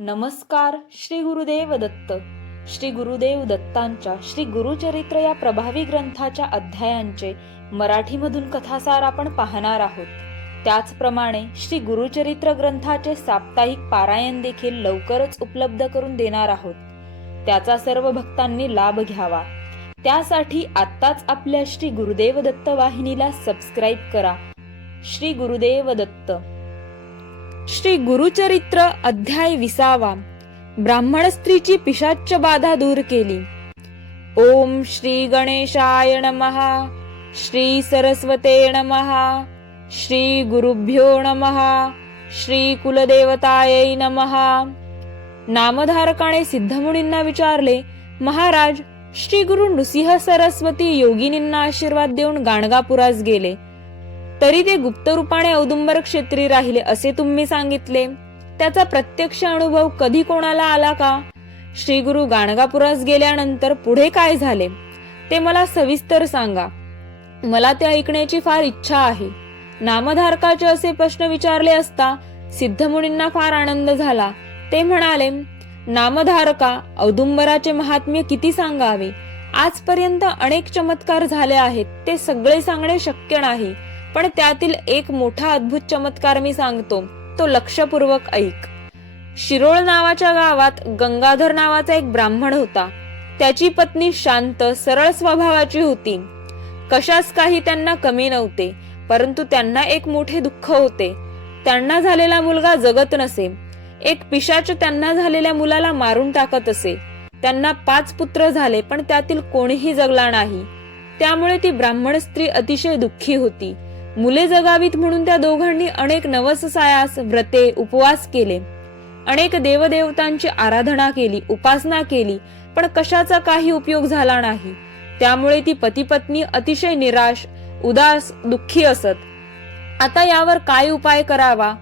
नमस्कार. श्री गुरुदेव दत्त. श्री गुरुदेव दत्तांच्या श्री गुरुचरित्र या प्रभावी ग्रंथाच्या अध्यायांचे मराठीमधून कथासार आपण पाहणार आहोत. त्याचप्रमाणे श्री गुरुचरित्र ग्रंथाचे साप्ताहिक पारायण देखील लवकरच उपलब्ध करून देणार आहोत. त्याचा सर्व भक्तांनी लाभ घ्यावा. त्यासाठी आत्ताच आपल्या श्री गुरुदेव दत्त वाहिनीला सबस्क्राईब करा. श्री गुरुदेव दत्त. श्री गुरुचरित्र अध्याय 20. ब्राह्मण स्त्रीची पिशाच्च बाधा दूर केली. ओम श्री गणेशाय नमः. श्री सरस्वते नमः. श्री गुरुभ्यो नमः. श्री कुलदेवतायै नमः. नामधारकाने सिद्धमुनींना विचारले, महाराज, श्री गुरु नृसिंह सरस्वती योगिनींना आशीर्वाद देऊन गाणगापुरास गेले, तरी ते गुप्त रूपाने औदुंबर क्षेत्री राहिले असे तुम्ही सांगितले. त्याचा प्रत्यक्ष अनुभव कधी कोणाला आला का? श्री गुरु गाणगापुरास गेल्यानंतर पुढे काय झाले ते मला सविस्तर सांगा. मला ते ऐकण्याची फार इच्छा आहे. नामधारकाचे असे प्रश्न विचारले असता सिद्धमुनींना फार आनंद झाला. ते म्हणाले, नामधारका, औदुंबराचे महात्म्य किती सांगावे. आजपर्यंत अनेक चमत्कार झाले आहेत, ते सगळे सांगणे शक्य नाही, पण त्यातील एक मोठा अद्भुत चमत्कार मी सांगतो, तो लक्षपूर्वक ऐक. शिरोळ नावाच्या गावात गंगाधर नावाचा एक ब्राह्मण होता. त्याची पत्नी शांत सरळ स्वभावाची होती. कशास काही त्यांना कमी नव्हते, परंतु त्यांना एक मोठे दुःख होते. त्यांना झालेला मुलगा जगत नसे. एक पिशाच त्यांना झालेल्या मुलाला मारून टाकत असे. त्यांना 5 पुत्र झाले, पण त्यातील कोणीही जगला नाही. त्यामुळे ती ब्राह्मण स्त्री अतिशय दुःखी होती. मुले जगावीत म्हणून त्या दोघांनी अनेक नवस सायास, व्रते, उपवास केले. अनेक देवदेवतांची आराधना केली, उपासना केली, पण कशाचा काही उपयोग झाला नाही. त्यामुळे ती पती पत्नी अतिशय निराश, उदास, दुःखी असत. आता यावर काय उपाय करावा?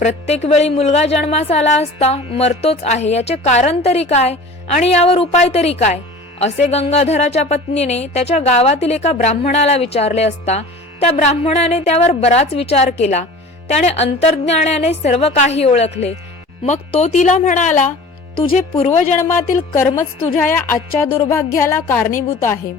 प्रत्येक वेळी मुलगा जन्मास आला असता मरतोच आहे, याचे कारण तरी काय आणि यावर उपाय तरी काय, असे गंगाधराच्या पत्नीने त्याच्या गावातील एका ब्राह्मणाला विचारले असता त्या ब्राह्मणाने त्यावर बराच विचार केला. त्याने अंतर्ज्ञानाने सर्व काही ओळखले. मग तो तिला म्हणाला, तुझे पूर्वजन्मातील कर्मच तुझ्या या आजच्या दुर्भाग्याला कारणीभूत आहे.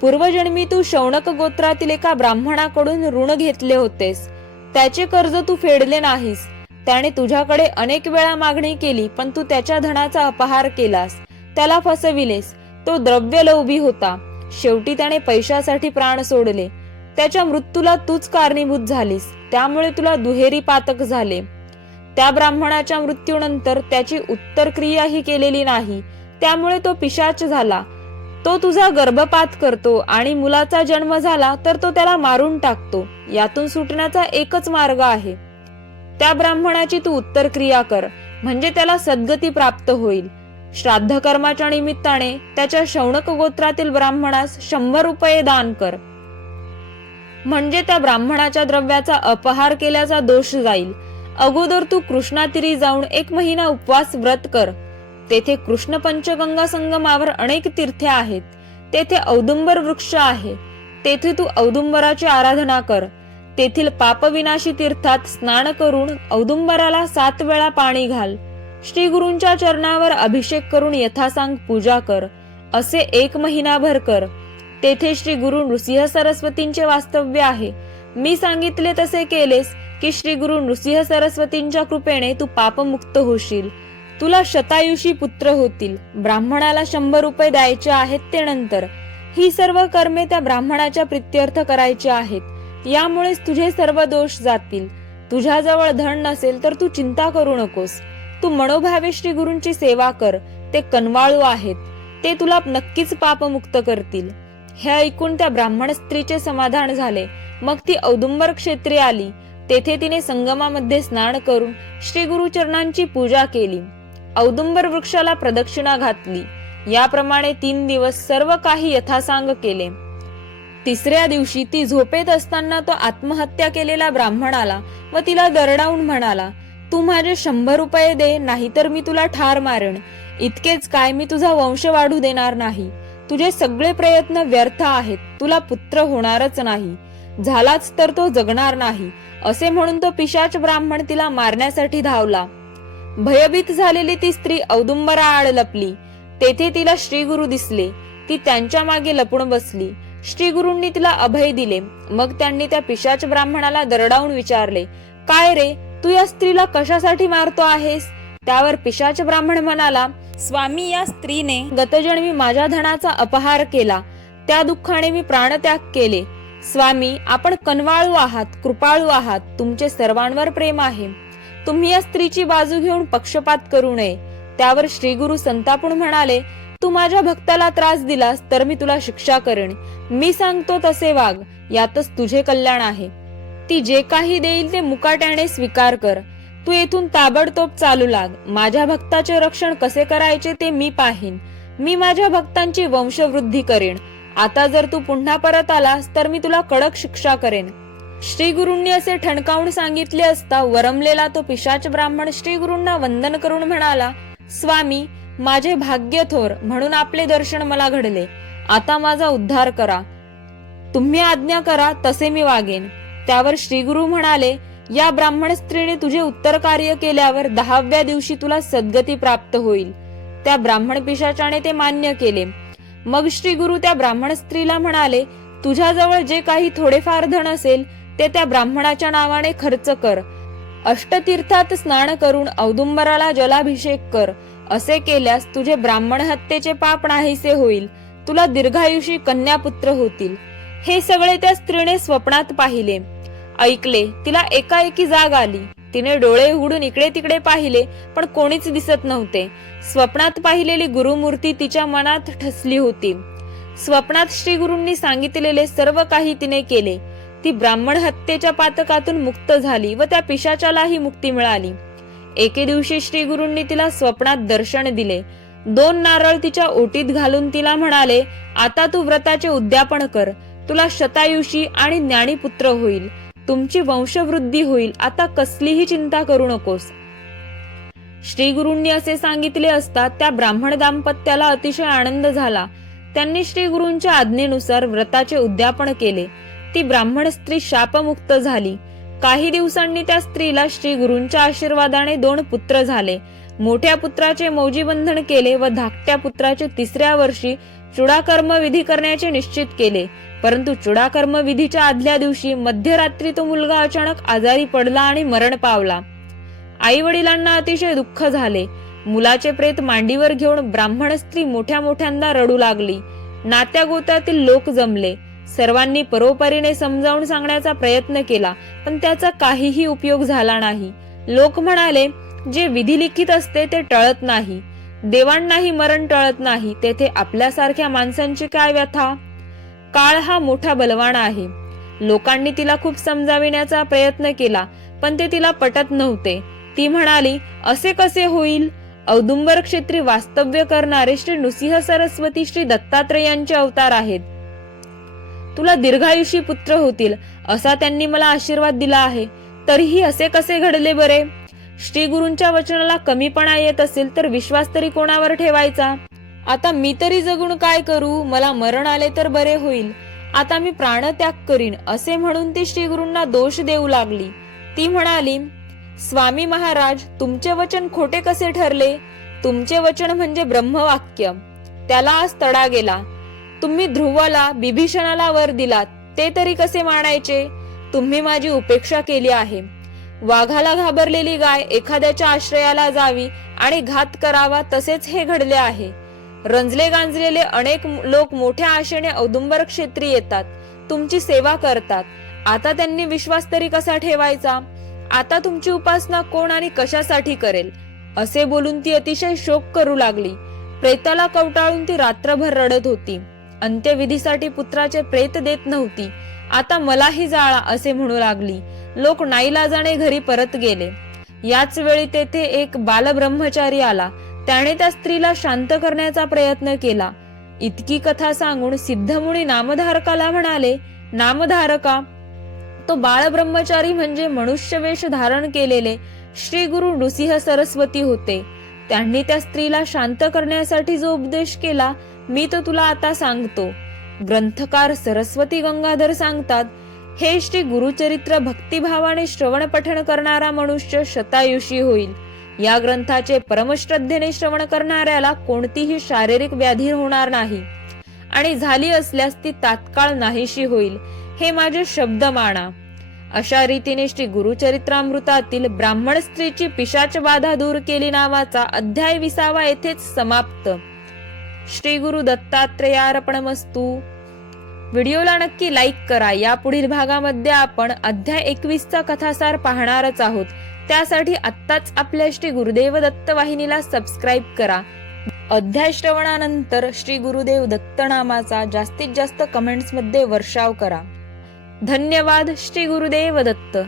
पूर्वजन्मी तू शौनक गोत्रातील एका ब्राह्मणाकडून ऋण घेतले होतेस. त्याचे कर्ज तू फेडले नाहीस. त्याने तुझ्याकडे अनेक वेळा मागणी केली, पण तू त्याच्या धनाचा अपहार केलास, त्याला फसविलेस. तो द्रव्यलोभी होता. शेवटी त्याने पैशासाठी प्राण सोडले. त्याच्या मृत्यूला तूच कारणीभूत झालीस. त्यामुळे तुला दुहेरी पातक झाले. त्या ब्राह्मणाच्या मृत्यूनंतर त्याची उत्तर क्रियाही केलेली नाही. त्यामुळे तो पिशाच झाला. तो तुझा गर्भपात करतो आणि मुलाचा जन्म झाला तर तो त्याला मारून टाकतो. यातून सुटण्याचा एकच मार्ग आहे. त्या ब्राह्मणाची तू उत्तर क्रिया कर, म्हणजे त्याला सद्गती प्राप्त होईल. श्राद्ध कर्माच्या निमित्ताने त्याच्या शौनक गोत्रातील ब्राह्मणास 100 रुपये दान कर, म्हणजे त्या ब्राह्मणाच्या द्रव्याचा अपहार केल्याचा दोष जाईल. अगोदर तू कृष्णातीरी जाऊन 1 महिना उपवास व्रत कर. तेथे कृष्ण पंचगंगा संगमावर अनेक तीर्थे आहेत. तेथे औदुंबर वृक्ष आहे. तेथे तू औदुंबराची आराधना कर. तेथील पापविनाशी तीर्थात स्नान करून औदुंबराला 7 वेळा पाणी घाल. श्री गुरूंच्या चरणावर अभिषेक करून यथासांग पूजा कर. असे 1 महिनाभर कर. तेथे श्री गुरु नृसिंह सरस्वतींचे वास्तव्य आहे. मी सांगितले तसे केलेस की श्री गुरु नृसिंह सरस्वतींच्या कृपेने तू पापमुक्त होशील. तुला शतायुषी पुत्र होतील. ब्राह्मणाला 100 रुपये द्यायचे आहेत ते नंतर. ही सर्व कर्मे त्या ब्राह्मणाच्या प्रित्यर्थ करायची आहेत. यामुळेच तुझे सर्व दोष जातील. तुझ्याजवळ धन नसेल तर तू चिंता करू नकोस. तू मनोभावे श्री गुरूंची सेवा कर. ते कनवाळू आहेत. ते तुला नक्कीच पापमुक्त करतील. हे ऐकून त्या ब्राह्मण स्त्रीचे समाधान झाले. मग ती औदुंबर क्षेत्री आली. तेथे तिने संगमामध्ये स्नान करून श्री गुरुचरणांची पूजा केली. औदुंबर वृक्षाला प्रदक्षिणा घातली. याप्रमाणे 3 दिवस सर्व काही यथासांग केले. 3ऱ्या दिवशी ती झोपेत असताना तो आत्महत्या केलेला ब्राह्मण आला व तिला दरडावून म्हणाला, तू माझे 100 रुपये दे, नाहीतर मी तुला ठार मारेन. इतकेच काय, मी तुझा वंश वाढू देणार नाही. तुझे सगळे प्रयत्न व्यर्थ आहेत. तुला पुत्र होणारच नाही. झालाच तर तो जगणार नाही. असे म्हणून तो पिशाच ब्राह्मण तिला मारण्यासाठी धावला. भयभीत झालेली ती स्त्री औदुंबरा आड लपली. तेथे तिला श्री गुरु दिसले. ती त्यांच्या मागे लपून बसली. श्री गुरूंनी तिला अभय दिले. मग त्यांनी त्या पिशाच ब्राह्मणाला दरडावून विचारले, काय रे, तू या स्त्रीला कशासाठी मारतो आहेस? त्यावर पिशाच ब्राह्मण म्हणाला, स्वामी, या स्त्रीने गतजन्मी माझ्या धनाचा अपहार केला. त्या दुःखाने मी प्राणत्याग केले. स्वामी, आपण कनवाळू आहात, कृपाळू आहात, तुमचे सर्वांवर प्रेम आहे. तुम्ही या स्त्रीची बाजू घेऊन पक्षपात करू नये. त्यावर श्री गुरु संतापून म्हणाले, तू माझ्या भक्ताला त्रास दिलास तर मी तुला शिक्षा करेन. मी सांगतो तसे वाग, यातच तुझे कल्याण आहे. ती जे काही देईल ते मुकाट्याने स्वीकार कर. तू येथून ताबडतोब चालू लाग. माझ्या भक्ताचे रक्षण कसे करायचे ते मी पाहीन. मी माझ्या भक्तांची वंशवृद्धी करेन. आता जर तू पुन्हा परत आलास तर मी तुला कडक शिक्षा करेन. श्री गुरूंनी असे ठणकावून सांगितले असता वरमलेला तो पिशाच ब्राह्मण श्री गुरूंना वंदन करून म्हणाला, स्वामी, माझे भाग्य थोर म्हणून आपले दर्शन मला घडले. आता माझा उद्धार करा. तुम्ही आज्ञा करा तसे मी वागेन. त्यावर श्री गुरु म्हणाले, या ब्राह्मण स्त्रीने तुझे उत्तर कार्य केल्यावर 10व्या दिवशी तुला सद्गती प्राप्त होईल. त्या ब्राह्मण पिशाचाने ते मान्य केले. मग श्री गुरु त्या ब्राह्मण स्त्रीला म्हणाले, तुझ्याजवळ जे काही थोडेफार धन असेल ते त्या ब्राह्मणाच्या नावाने खर्च कर. अष्टतीर्थात स्नान करून औदुंबराला जलाभिषेक कर. असे केल्यास तुझे ब्राह्मण हत्येचे पाप नाहीसे होईल. तुला दीर्घायुषी कन्यापुत्र होतील. हे सगळे त्या स्त्रीने स्वप्नात पाहिले, ऐकले. तिला एकाएकी जाग आली. तिने डोळे उघडून इकडे तिकडे पाहिले, पण कोणीच दिसत नव्हते. स्वप्नात पाहिलेली गुरुमूर्ती तिच्या मनात ठसली होती. स्वप्नात श्री गुरूंनी सांगितलेले सर्व काही तिने केले. ती ब्राह्मण हत्येच्या पातकातून मुक्त झाली व त्या पिशाचालाही मुक्ती मिळाली. एके दिवशी श्री गुरूंनी तिला स्वप्नात दर्शन दिले. 2 नारळ तिच्या ओटीत घालून तिला म्हणाले, आता तू व्रताचे उद्यापन कर. तुला शतायुषी आणि ज्ञानी पुत्र होईल. तुमची वंशवृद्धी होईल. आता कसलीही चिंता करू नकोस. श्री गुरूंनी असे सांगितले असता त्या ब्राह्मण दाम्पत्याला अतिशय आनंद झाला. त्यांनी श्री गुरूंच्या आज्ञेनुसार व्रताचे उद्यापन केले. ती ब्राह्मण स्त्री शापमुक्त झाली. काही दिवसांनी त्या स्त्रीला श्री गुरूंच्या आशीर्वादाने 2 पुत्र झाले. मोठ्या पुत्राचे मौजीबंधन केले व धाकट्या पुत्राचे 3ऱ्या वर्षी चुडाकर्म विधी करण्याचे निश्चित केले. परंतु चुडाकर्म विधीच्या आदल्या दिवशी मध्यरात्री तो मुलगा अचानक आजारी पडला आणि मरण पावला. आई वडिलांना अतिशय दुःख झाले. मुलाचे प्रेत मांडीवर घेऊन ब्राह्मण स्त्री मोठ्या मोठ्यांदा रडू लागली. नात्या गोत्यातील लोक जमले. सर्वांनी परोपरीने समजावून सांगण्याचा प्रयत्न केला, पण त्याचा काहीही उपयोग झाला नाही. लोक म्हणाले, जे विधिलिखित असते ते टळत नाही. देवांनाही मरण टळत नाही, तेथे आपल्यासारख्या माणसांची काय व्यथा. काळ हा मोठा बलवान आहे. लोकांनी तिला खूप समजाविण्याचा प्रयत्न केला, पण ते तिला पटत नव्हते. ती म्हणाली, असे कसे होईल? औदुंबर क्षेत्री वास्तव्य करणारे श्री नृसिंह सरस्वती श्री दत्तात्रेयांचे अवतार आहेत. तुला दीर्घायुषी पुत्र होतील असा त्यांनी मला आशीर्वाद दिला आहे. तरीही असे कसे घडले बरे? श्री गुरूंच्या वचनाला कमीपणा येत असेल तर विश्वास तरी कोणावर ठेवायचा? आता मी तरी जगून काय करू? मला मरण आले तर बरे होईल. आता मी प्राणत्याग करीन असे म्हणून ती श्री गुरूंना दोष देऊ लागली. ती म्हणाली, स्वामी महाराज, तुमचे वचन खोटे कसे ठरले? तुमचे वचन म्हणजे ब्रह्मवाक्य. त्याला आज तडा गेला. तुम्ही ध्रुवाला, बिभीषणाला वर दिलात, ते तरी कसे मानायचे? तुम्ही माझी उपेक्षा केली आहे. वाघाला घाबरलेली गाय एखाद्याच्या आश्रयाला जावी आणि घात करावा, तसेच हे घडले आहे. रंजले गांजलेले अनेक लोक मोठ्या आशेने औदुंबर क्षेत्री येतात, तुमची सेवा करतात. आता त्यांनी विश्वास तरी कसा ठेवायचा? आता तुमची उपासना कोण आणि कशासाठी करेल? असे बोलून ती अतिशय शोक करू लागली. प्रेताला कवटाळून ती रात्रभर रडत होती. अंत्यविधीसाठी पुत्राचे प्रेत देत नव्हती. आता मलाही जाळा असे म्हणू लागली. लोक नाईलाजाने घरी परत गेले. याच वेळी तेथे एक बालब्रह्मचारी आला. त्याने त्या स्त्रीला शांत करण्याचा प्रयत्न केला. इतकी कथा सांगून सिद्धमुनी नामधारकाला म्हणाले, नामधारका, तो बाळब्रह्मचारी म्हणजे मनुष्यवेश धारण केलेले श्री गुरु नृसिंह सरस्वती होते. त्यांनी त्या स्त्रीला शांत करण्यासाठी जो उपदेश केला, मी तो तुला आता सांगतो. ग्रंथकार सरस्वती गंगाधर सांगतात, हे श्री गुरुचरित्र भक्तिभावाने श्रवण पठण करणारा मनुष्य शतायुषी होईल. या ग्रंथाचे परमश्रद्धेने श्रवण करणाऱ्याला कोणतीही शारीरिक व्याधी होणार नाही आणि झाली असल्यास ती तात्काळ नाहीशी होईल, हे माझे शब्द माना. अशा रीतीने श्री गुरुचरित्रामृतातील ब्राह्मण स्त्रीची पिशाच बाधा दूर केली नावाचा अध्याय 20 येथेच समाप्त. श्री गुरु दत्तात्रेयार्पणमस्तु. व्हिडिओला नक्की लाईक करा. या पुढील भागामध्ये आपण अध्याय 21चा कथासार पाहणारच आहोत. त्यासाठी आत्ताच आपल्या श्री गुरुदेव दत्त वाहिनीला सबस्क्राईब करा. अध्याय श्रवणानंतर श्री गुरुदेव दत्त नामाचा जास्तीत जास्त कमेंट्स मध्ये वर्षाव करा. धन्यवाद. श्री गुरुदेव दत्त.